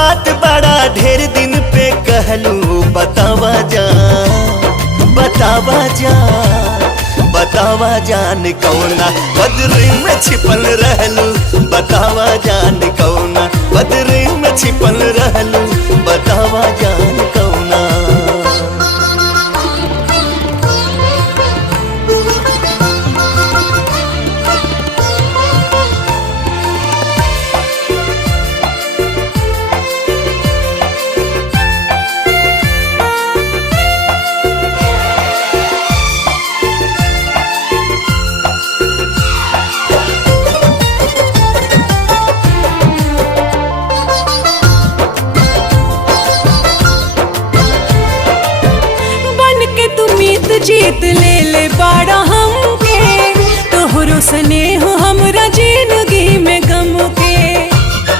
बात बड़ा ढेर दिन पे कहलू, बतावा जा बतावा जा बतावा जान कौना बदरी में छिपल रहलू, बतावा जान कौना बदरी में छिपल रहलू, बतावा जान कौना। जीत ले ले बाड़ा हमके तोहरो स्नेह